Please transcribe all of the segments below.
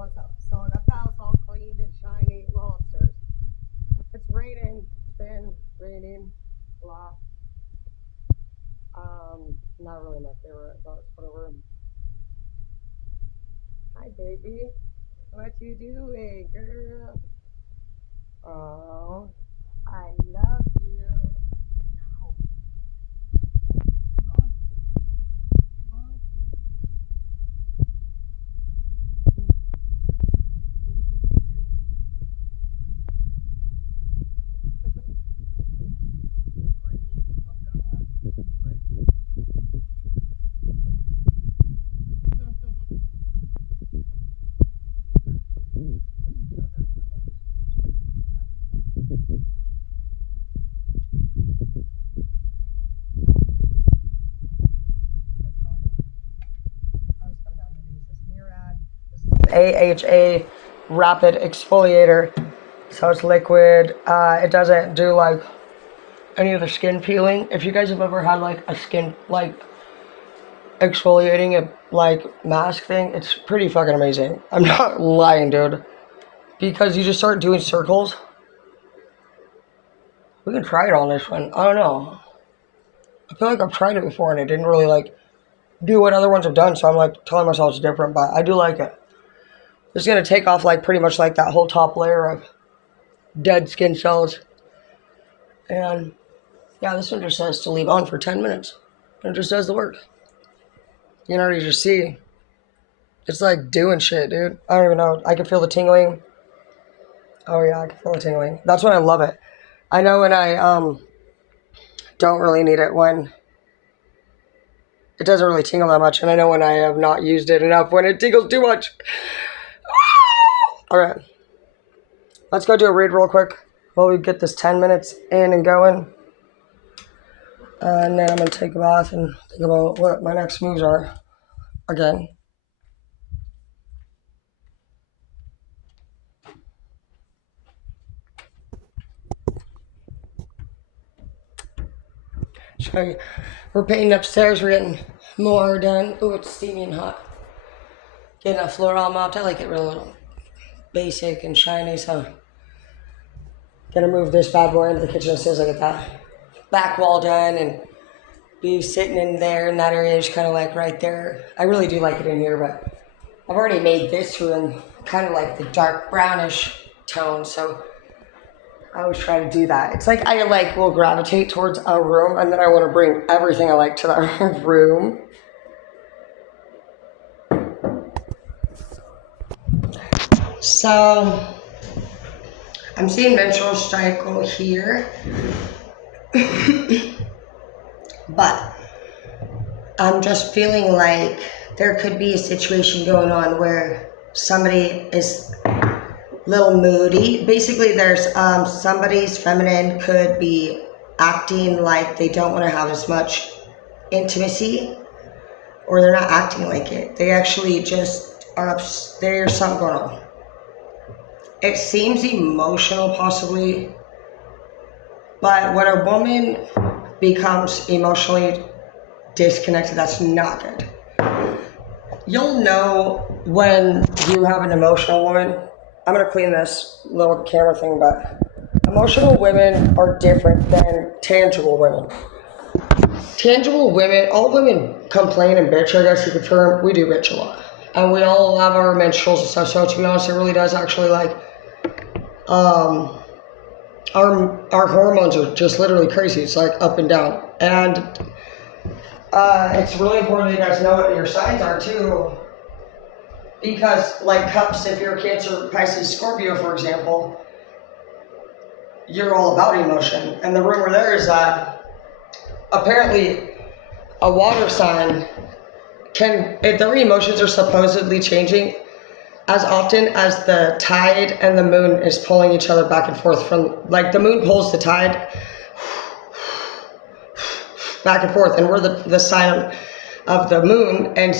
What's up? So the house all clean and shiny. Well, upstairs. It's raining. It's been raining a lot. Not really my favorite, but whatever. Hi, baby. What you doing, girl? Oh, I love you. Ow. AHA Rapid Exfoliator. So it's liquid. It doesn't do like any of the skin peeling. If you guys have ever had like a skin like exfoliating a like mask thing, it's pretty fucking amazing. I'm not lying, dude. Because you just start doing circles. We can try it on this one. I don't know. I feel like I've tried it before and it didn't really like do what other ones have done, so I'm like telling myself it's different, but I do like it. It's gonna take off like pretty much like that whole top layer of dead skin cells. And yeah, this one just says to leave on for 10 minutes. And it just does the work. You can already just see. It's like doing shit, dude. I don't even know. I can feel the tingling. Oh yeah, I can feel the tingling. That's when I love it. I know when I don't really need it, when it doesn't really tingle that much, and I know when I have not used it enough, when it tingles too much. Alright. Let's go do a read real quick while we get this 10 minutes in and going. And then I'm going to take a bath and think about what my next moves are again. Show you. We're painting upstairs. We're getting more done. Ooh, it's steamy and hot. Getting a floor all mopped. I like it real basic and shiny, so gonna move this bad boy into the kitchen as soon as I get that back wall done and be sitting in there in that area, just kind of like right there. I really do like it in here, but I've already made this room kind of like the dark brownish tone, so I always try to do that. It's like I like will gravitate towards a room and then I want to bring everything I like to that room. So I'm seeing menstrual cycle here, but I'm just feeling like there could be a situation going on where somebody is a little moody. Basically, there's somebody's feminine could be acting like they don't want to have as much intimacy, or they're not acting like it. They actually just are there's something going on. It seems emotional, possibly, but when a woman becomes emotionally disconnected, that's not good. You'll know when you have an emotional woman. I'm gonna clean this little camera thing, but emotional women are different than tangible women. Tangible women, all women complain and bitch, I guess you could term. We do bitch a lot. And we all have our menstruals and stuff, so to be honest, it really does actually like, our hormones are just literally crazy. It's like up and down. And it's really important that you guys know what your signs are too. Because like cups, if you're a Cancer, Pisces, Scorpio, for example, you're all about emotion. And the rumor there is that apparently a water sign if their emotions are supposedly changing as often as the tide and the moon is pulling each other back and forth from, like the moon pulls the tide back and forth, and we're the sign of the moon, and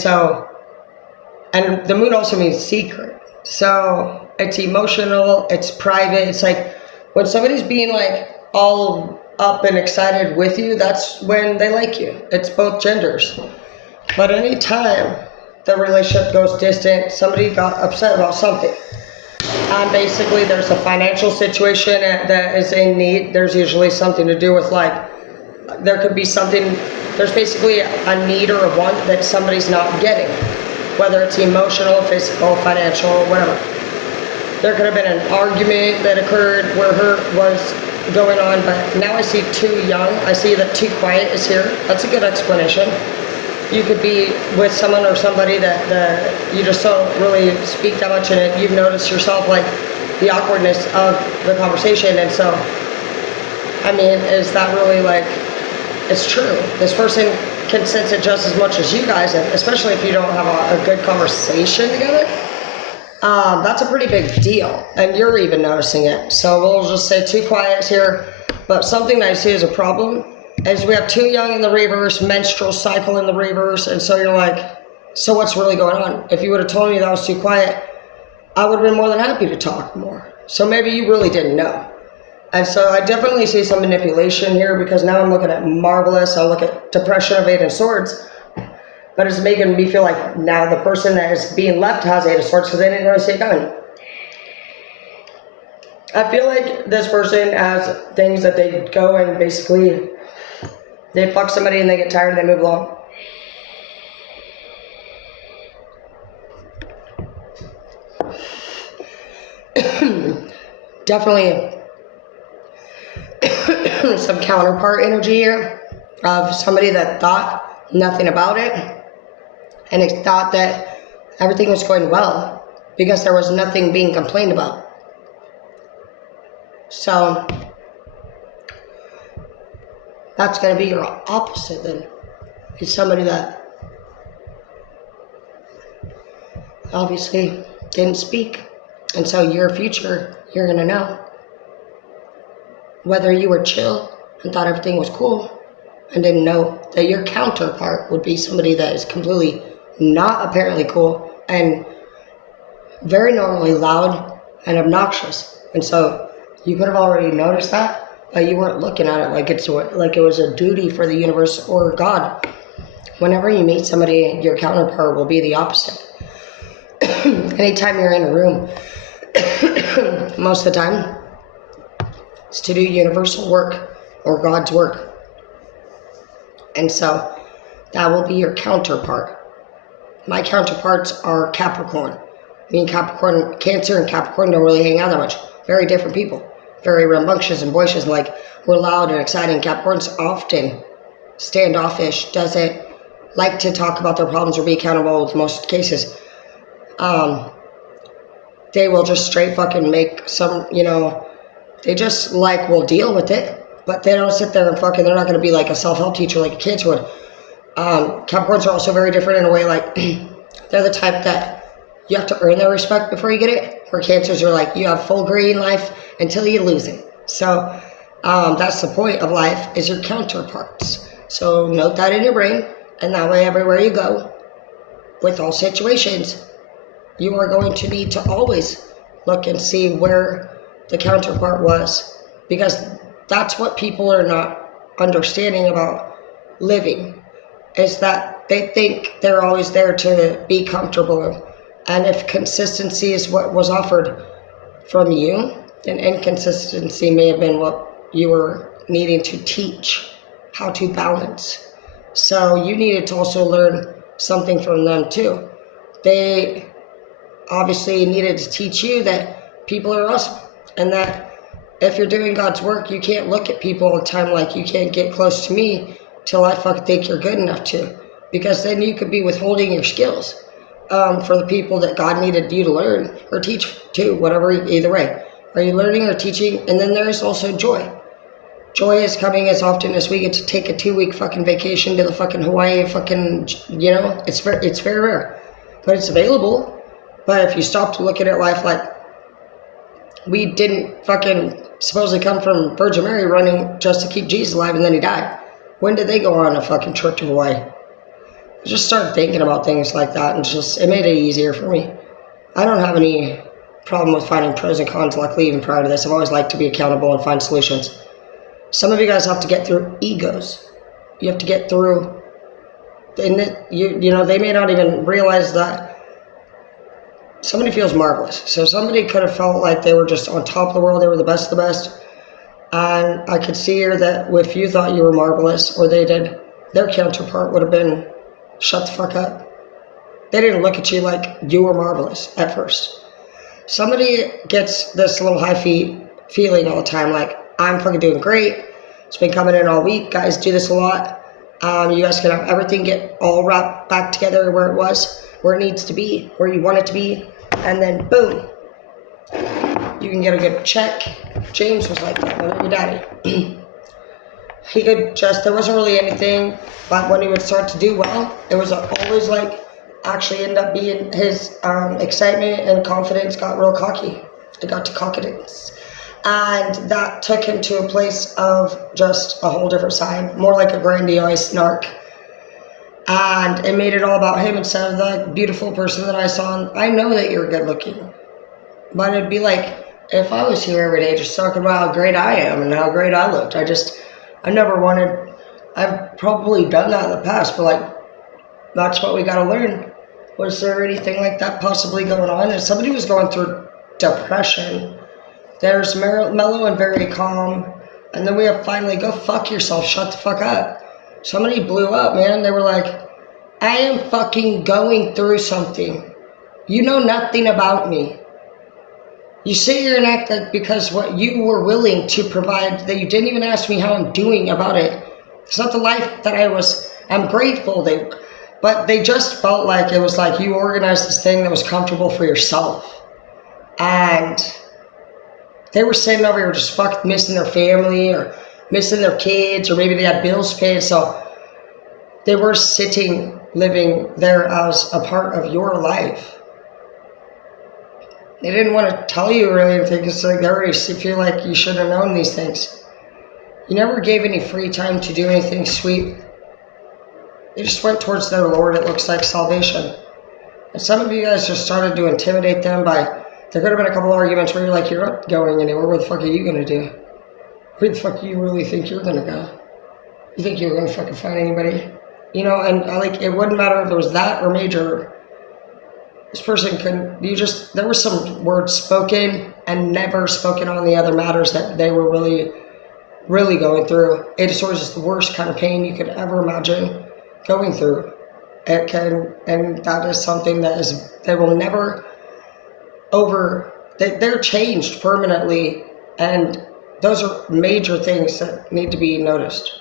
the moon also means secret, so it's emotional, it's private. It's like when somebody's being like all up and excited with you, that's when they like you. It's both genders. But anytime the relationship goes distant, somebody got upset about something. And basically there's a financial situation that is in need. There's usually something to do with like, there could be something, there's basically a need or a want that somebody's not getting. Whether it's emotional, physical, financial, whatever. There could have been an argument that occurred where hurt was going on, but now I see too young. I see that too quiet is here. That's a good explanation. You could be with someone or somebody that you just don't really speak that much in it. You've noticed yourself like the awkwardness of the conversation, and so, I mean, is that really like, it's true. This person can sense it just as much as you guys, and especially if you don't have a good conversation together. That's a pretty big deal, and you're even noticing it. So we'll just say too quiet here, but something that I see as a problem is we have too young in the reverse, menstrual cycle in the reverse, and so you're like, so what's really going on? If you would have told me that was too quiet, I would have been more than happy to talk more. So maybe you really didn't know. And so I definitely see some manipulation here, because now I'm looking at Marvelous, I look at Depression of Eight of Swords, but it's making me feel like now the person that is being left has Eight of Swords because they didn't really see it coming. I feel like this person has things that they go and basically, they fuck somebody and they get tired and they move along. Definitely some counterpart energy here of somebody that thought nothing about it, and it thought that everything was going well because there was nothing being complained about. So that's going to be your opposite then. It's somebody that obviously didn't speak, and so your future, you're going to know whether you were chill and thought everything was cool and didn't know that your counterpart would be somebody that is completely not apparently cool and very normally loud and obnoxious. And so you could have already noticed that, but you weren't looking at it like it was a duty for the universe or God. Whenever you meet somebody, your counterpart will be the opposite. Anytime you're in a room, most of the time, it's to do universal work or God's work. And so that will be your counterpart. My counterparts are Capricorn. Me and Capricorn, Cancer and Capricorn don't really hang out that much. Very different people. Very rambunctious and boisterous, like we're loud and exciting. Capricorn's often standoffish, doesn't like to talk about their problems or be accountable in most cases. They will just straight fucking make some, they just like will deal with it, but they don't sit there and fucking, they're not going to be like a self-help teacher like a Cancer would. Capricorns are also very different in a way, like they're the type that you have to earn their respect before you get it, where Cancers are like, you have full green life until you lose it. So that's the point of life, is your counterparts. So note that in your brain, and that way everywhere you go, with all situations, you are going to need to always look and see where the counterpart was, because that's what people are not understanding about living, is that they think they're always there to be comfortable, and if consistency is what was offered from you, then inconsistency may have been what you were needing to teach how to balance. So you needed to also learn something from them too. They obviously needed to teach you that people are awesome, and that if you're doing God's work, you can't look at people all the time like, you can't get close to me till I fucking think you're good enough to, because then you could be withholding your skills for the people that God needed you to learn or teach to, whatever, either way. Are you learning or teaching? And then there's also joy. Joy is coming as often as we get to take a 2-week fucking vacation to the fucking Hawaii fucking, it's very rare, but it's available. But if you stop to look at it life like, we didn't fucking supposedly come from Virgin Mary running just to keep Jesus alive and then he died. When did they go on a fucking trip to Hawaii? I just started thinking about things like that, and it made it easier for me. I don't have any problem with finding pros and cons, luckily, even prior to this. I've always liked to be accountable and find solutions. Some of you guys have to get through egos. You have to get through And they may not even realize that somebody feels marvelous. So somebody could have felt like they were just on top of the world, they were the best of the best. And I could see here that if you thought you were marvelous, or they did, their counterpart would have been, shut the fuck up. They didn't look at you like you were marvelous at first. Somebody gets this little high feeling all the time, like, I'm fucking doing great. It's been coming in all week. Guys do this a lot. You guys can have everything get all wrapped back together where it was, where it needs to be, where you want it to be. And then boom, you can get a good check. James was like that, my baby daddy. He could just, there wasn't really anything, but when he would start to do well, it was always like, actually ended up being his excitement and confidence got real cocky. It got to cockidence. And that took him to a place of just a whole different side, more like a grandiose narc. And it made it all about him instead of the beautiful person that I saw. And I know that you're good looking, but it'd be like, if I was here every day just talking about how great I am and how great I looked, I never wanted, I've probably done that in the past, but like, that's what we got to learn. Was there anything like that possibly going on? If somebody was going through depression, there's mellow and very calm, and then we have finally, go fuck yourself, shut the fuck up. Somebody blew up, man. They were like, I am fucking going through something. You know nothing about me. You sit here and act like because what you were willing to provide, that you didn't even ask me how I'm doing about it. It's not the life that I'm grateful but they just felt like it was like you organized this thing that was comfortable for yourself. And they were sitting over here just fucking missing their family or missing their kids, or maybe they had bills paid. So they were living there as a part of your life. They didn't want to tell you or anything because like, they already feel like you should have known these things. You never gave any free time to do anything sweet. They just went towards their Lord, it looks like, salvation. And some of you guys just started to intimidate them by, there could have been a couple arguments where you're like, you're not going anywhere. What the fuck are you going to do? Where the fuck do you really think you're going to go? You think you're going to fucking find anybody? You know, and it wouldn't matter if it was that or major. This person there were some words spoken and never spoken on the other matters that they were really, really going through. Eight of Swords is the worst kind of pain you could ever imagine going through. And that is something they will never they're changed permanently, and those are major things that need to be noticed.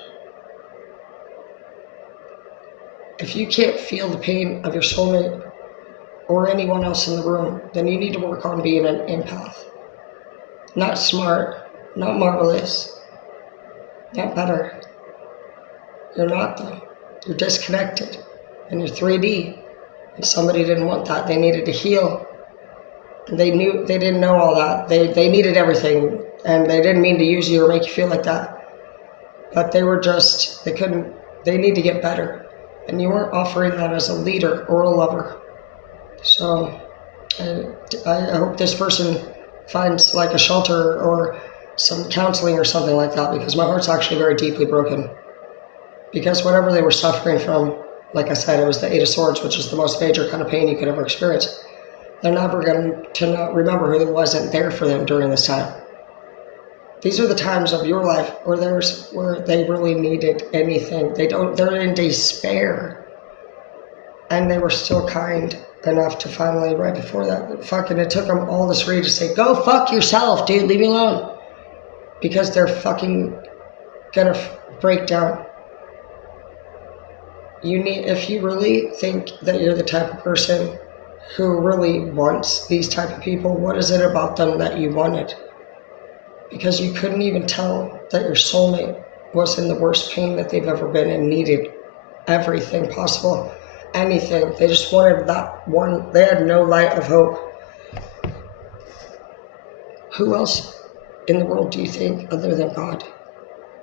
If you can't feel the pain of your soulmate or anyone else in the room, then you need to work on being an empath. Not smart, not marvelous, not better. You're not, though. You're disconnected, and you're 3D, and somebody didn't want that. They needed to heal. They didn't know all that. They needed everything, and they didn't mean to use you or make you feel like that. But they need to get better. And you weren't offering that as a leader or a lover. So I hope this person finds like a shelter or some counseling or something like that, because my heart's actually very deeply broken. Because whatever they were suffering from, like I said, it was the Eight of Swords, which is the most major kind of pain you could ever experience. They're never going to not remember who wasn't there for them during this time. These are the times of your life where they really needed anything. They're in despair. And they were still kind enough to finally, right before that, it took them all this rage to say, go fuck yourself, dude, leave me alone. Because they're fucking gonna break down. If you really think that you're the type of person who really wants these type of people, what is it about them that you wanted? Because you couldn't even tell that your soulmate was in the worst pain that they've ever been and needed everything possible, anything. They just wanted that one. They had no light of hope. Who else in the world do you think, other than God,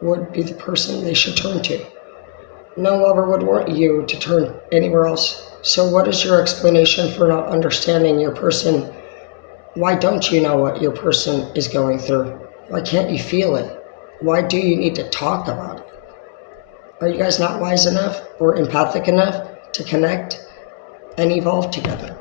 would be the person they should turn to? No lover would want you to turn anywhere else. So what is your explanation for not understanding your person? Why don't you know what your person is going through? Why can't you feel it? Why do you need to talk about it? Are you guys not wise enough or empathic enough to connect and evolve together?